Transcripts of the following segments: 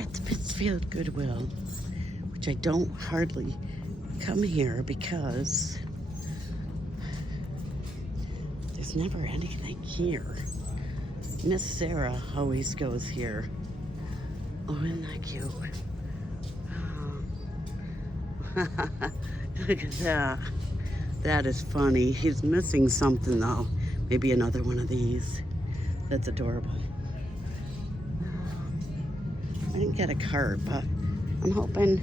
at the Pittsfield Goodwill, which I don't hardly come here because there's never anything here. Miss Sarah always goes here. Oh, isn't that cute? Oh. Look at that. That is funny. He's missing something though. Maybe another one of these. That's adorable. I didn't get a card, but I'm hoping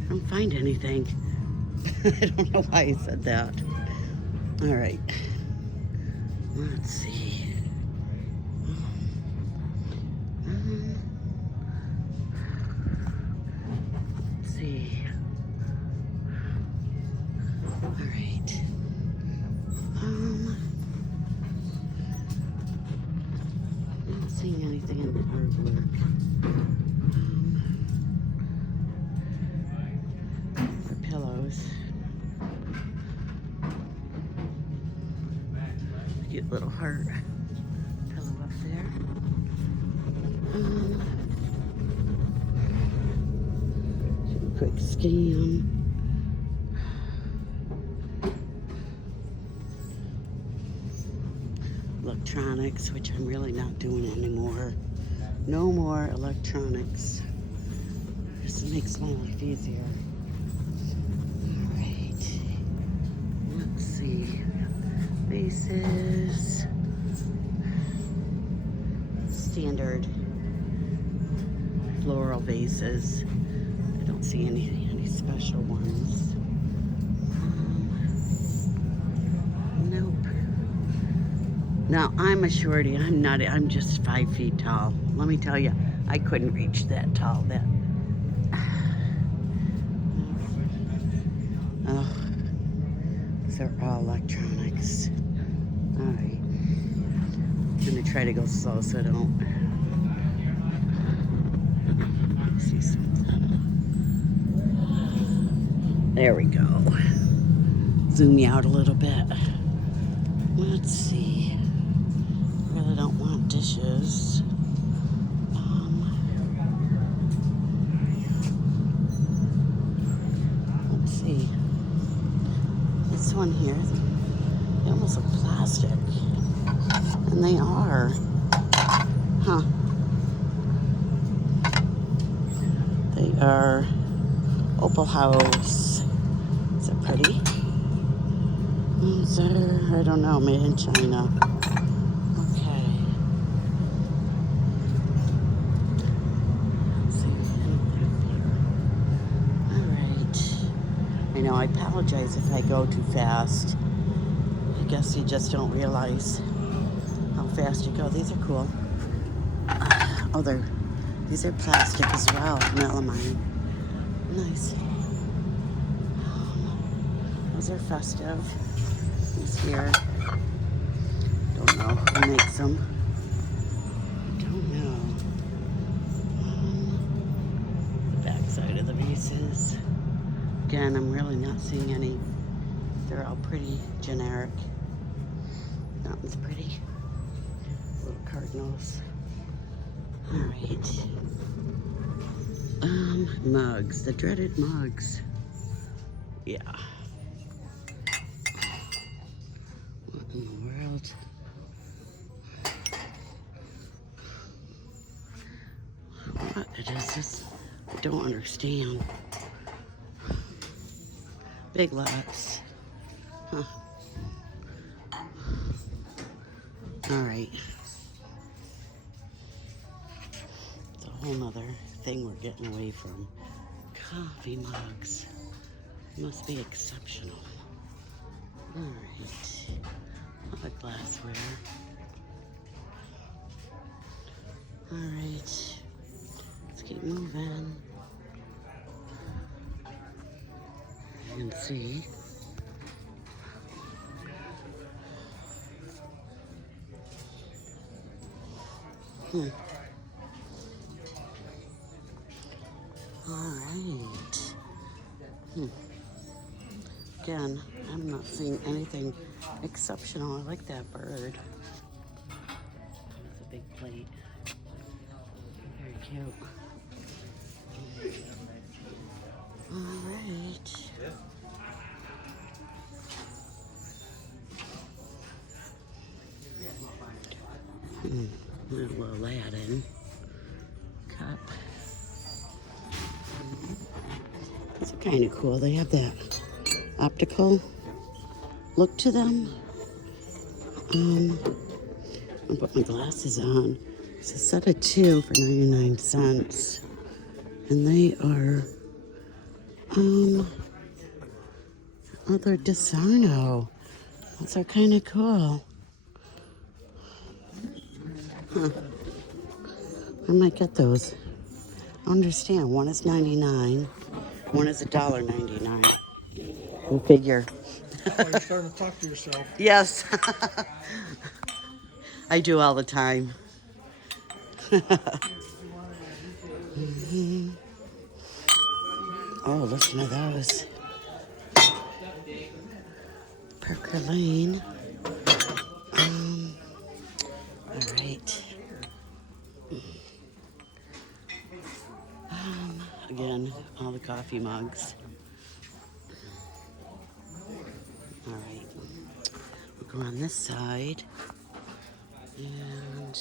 I don't find anything. I don't know why I said that. All right. Let's see. Let's see. All right. Not seeing anything in the artwork. For pillows. Cute little heart pillow up there. Quick scan. Electronics, which I'm really not doing anymore. No more electronics. This makes my life easier. All right. Let's see. Vases. Standard floral vases. I don't see any special ones. Nope. Now I'm a shorty. I'm just 5 feet tall. Let me tell you, I couldn't reach that tall. Oh, these are all electronics. All right. I'm gonna try to go slow so I don't see something. There we go. Zoom you out a little bit. Let's see. Really don't want dishes. Let's see. This one here, they almost look plastic. And they are. Huh. They are Opal House. Is it pretty? Is there, I don't know, made in China. Okay. Let's see anything here. Alright. I know, I apologize if I go too fast. I guess you just don't realize how fast you go. These are cool. Oh, these are plastic as well, melamine. Nice. Those are festive. These here. Don't know who makes them. Don't know. The back side of the vases. Again, I'm really not seeing any. They're all pretty generic. That one's pretty. Little cardinals. All right. Mugs. The dreaded mugs. Yeah. What in the world? What it is this? I don't understand. Big lots. Huh. All right. It's a whole nother thing we're getting away from. Coffee mugs. Must be exceptional. All right. A lot of glassware. All right. Let's keep moving. You can see. All right. Again, I'm not seeing anything exceptional. I like that bird. It's a big plate. Very cute. Little Aladdin cup. These are kind of cool. They have that optical look to them. I'll put my glasses on. It's a set of 2 for 99 cents. And they are, oh, they're DeSarno. Those are kind of cool. Huh. I might get those. I understand. One is 99. One is $1.99. Go figure. Oh, you're starting to talk to yourself. Yes. I do all the time. Oh, listen to those. Parker Lane. All right. Again, all the coffee mugs. All right. We'll go on this side. And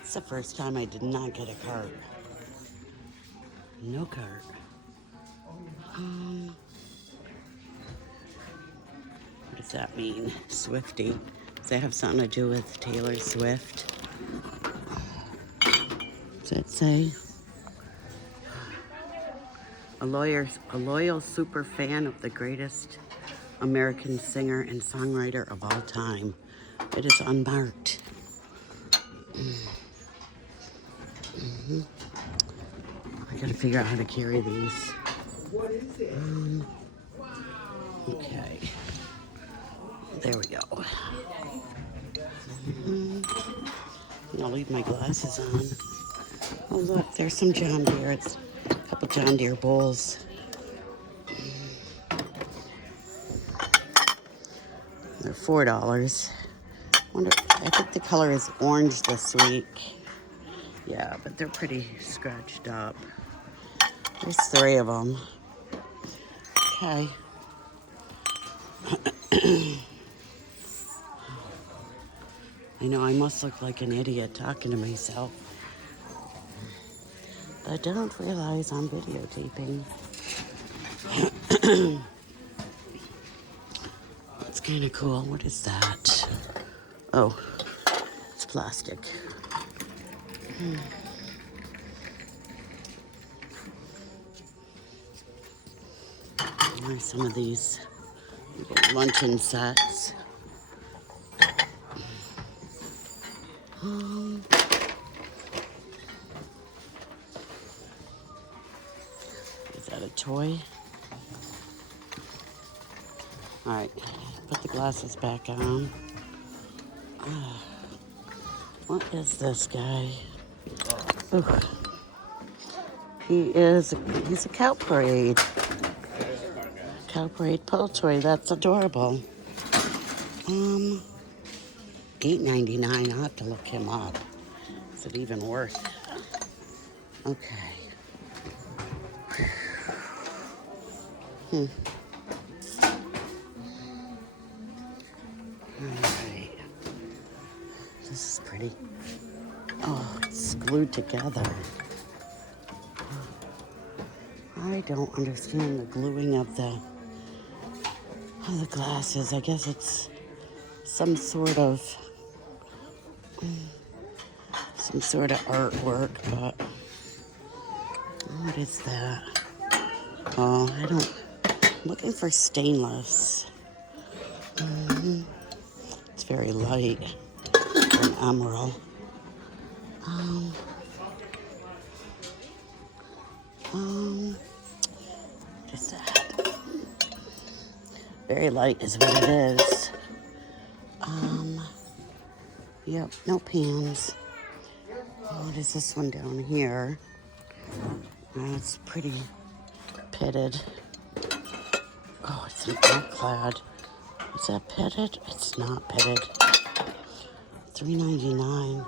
it's the first time I did not get a cart. No cart. What does that mean? Swifty. Does that have something to do with Taylor Swift? Does that say? A loyal super fan of the greatest American singer and songwriter of all time. It is unmarked. I gotta figure out how to carry these. Okay. There we go. I'll leave my glasses on. Oh look, there's some John Deere. It's a couple John Deere bowls. They're $4. I think the color is orange this week. Yeah, but they're pretty scratched up. There's 3 of them. Okay. I know I must look like an idiot talking to myself. But I don't realize I'm videotaping. It's kind of cool. What is that? Oh, it's plastic. There's some of these luncheon sets. Is that a toy? All right, put the glasses back on. What is this guy? Ooh. He's a cow parade. Cow parade pull toy. That's adorable. $8.99. I'll have to look him up. Is it even worth? Okay. All right. This is pretty. Oh, it's glued together. I don't understand the gluing of the glasses. I guess it's some sort of artwork, but what is that? Oh, I'm looking for stainless. It's very light for an emerald. What is that? Very light is what it is. Yep, no pans. What is this one down here? Oh, it's pretty pitted. Oh, it's an clad. Is that pitted? It's not pitted. $3.99.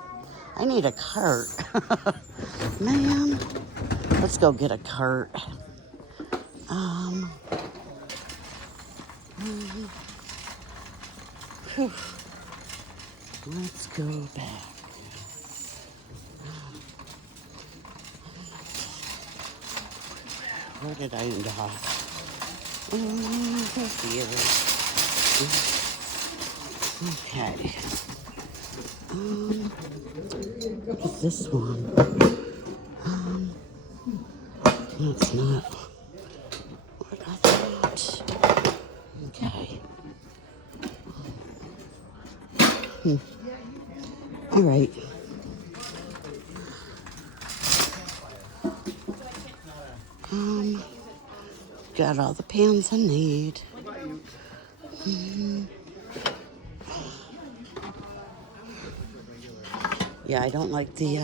I need a cart. Man, let's go get a cart. Whew. Let's go back. Where did I end off? Here. Okay. What's this one? That's not what I thought. Okay. All right. Got all the pans I need. Yeah, I don't like the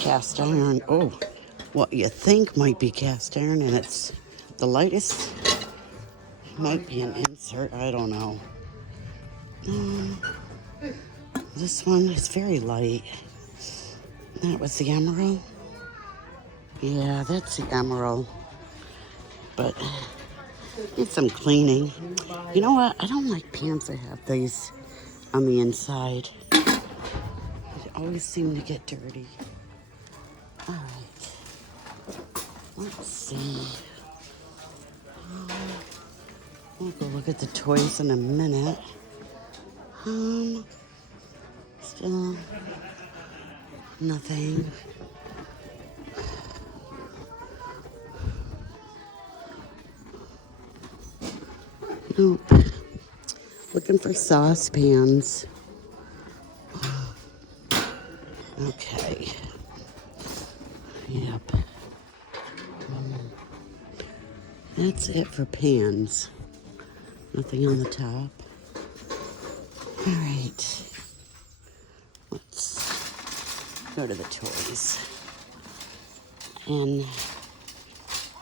cast iron. Oh, what you think might be cast iron, and it's the lightest. Might be an insert. I don't know. This one is very light. That was the emerald. Yeah, that's the emerald. But need some cleaning. You know what? I don't like pants that have these on the inside. They always seem to get dirty. All right. Let's see. We'll go look at the toys in a minute. Still nothing. Nope. Looking for saucepans. Okay. Yep. That's it for pans. Nothing on the top. All right. Let's go to the toys. And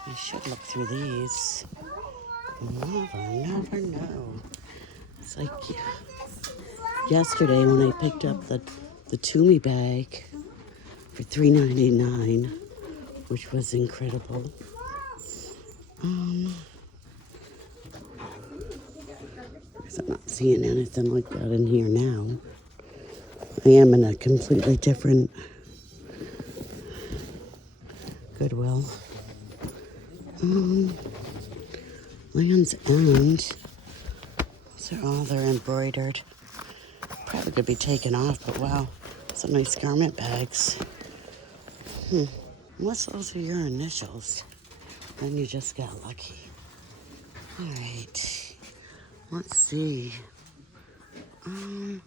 I should look through these. Never know. It's like yesterday when I picked up the Toomey bag for $3.99, which was incredible. Because I'm not seeing anything like that in here now. I am in a completely different Goodwill. Land's End. They're embroidered. Probably could be taken off, but wow, some nice garment bags. Unless those are your initials, then you just got lucky. All right, let's see. We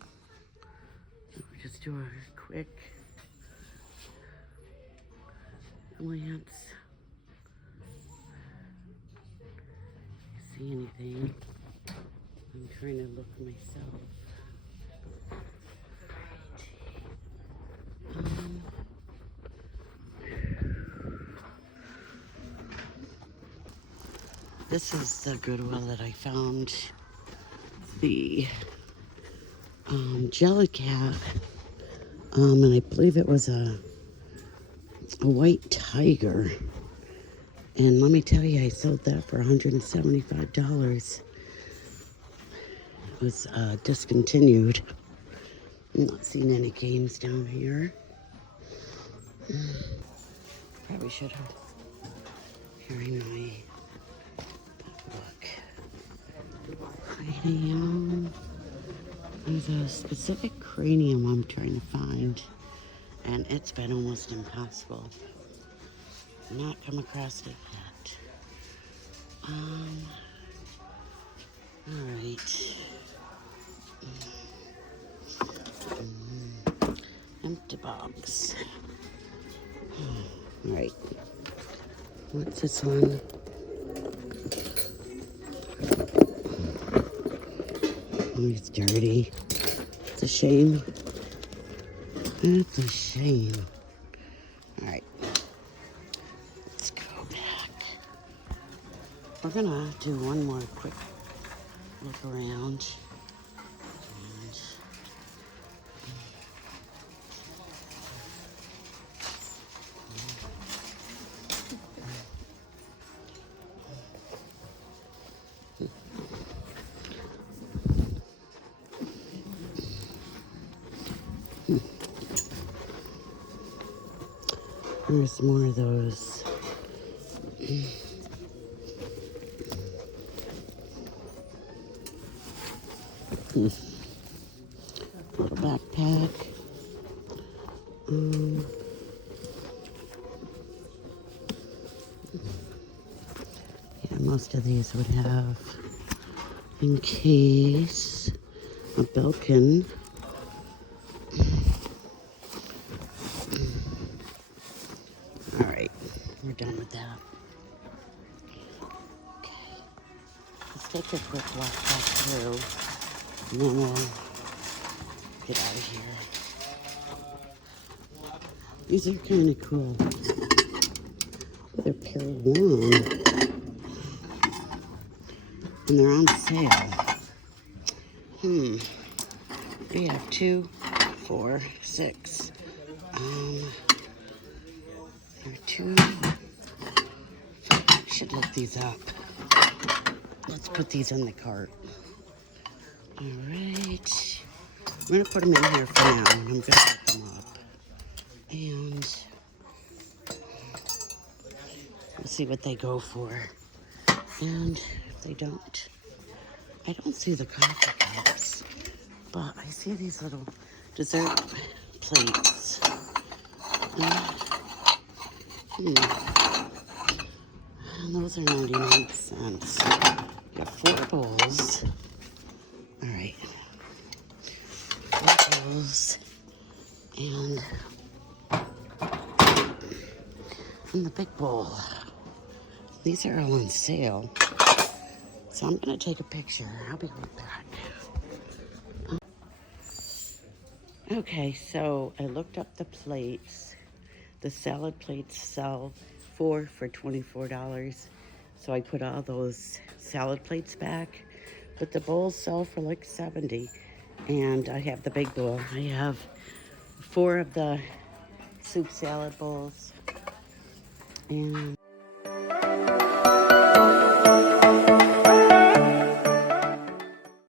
just do a quick glance. See anything? I'm trying to look myself. This is the Goodwill that I found the Jellycat, and I believe it was a white tiger. And let me tell you, I sold that for $175. It was discontinued. I'm not seeing any games down here. Probably should have carried my book. Cranium. There's a specific cranium I'm trying to find, and it's been almost impossible. Not come across it yet. All right. Empty box. All right. What's this one? Oh, it's dirty. It's a shame. It's a shame. All right. Let's go back. We're gonna do one more quick look around. There's more of those. Little backpack. Yeah, most of these would have in case a Belkin. All right, we're done with that. Okay, let's take a quick walk back through, and then we'll get out of here. These are kind of cool. They're Perry and they're on sale. We have 2, 4, 6. There are 2. I should look these up. Let's put these in the cart. All right. I'm gonna put them in here for now, and I'm gonna put them up. And we'll see what they go for. And if they don't, I don't see the coffee cups, but I see these little dessert plates. And those are 99 cents. We got 4 bowls. All right. 4 bowls. And the big bowl. These are all on sale. So I'm gonna take a picture. I'll be right back. Okay, so I looked up the plates. The salad plates sell 4 for $24. So I put all those salad plates back. But the bowls sell for like $70. And I have the big bowl. I have 4 of the soup salad bowls. And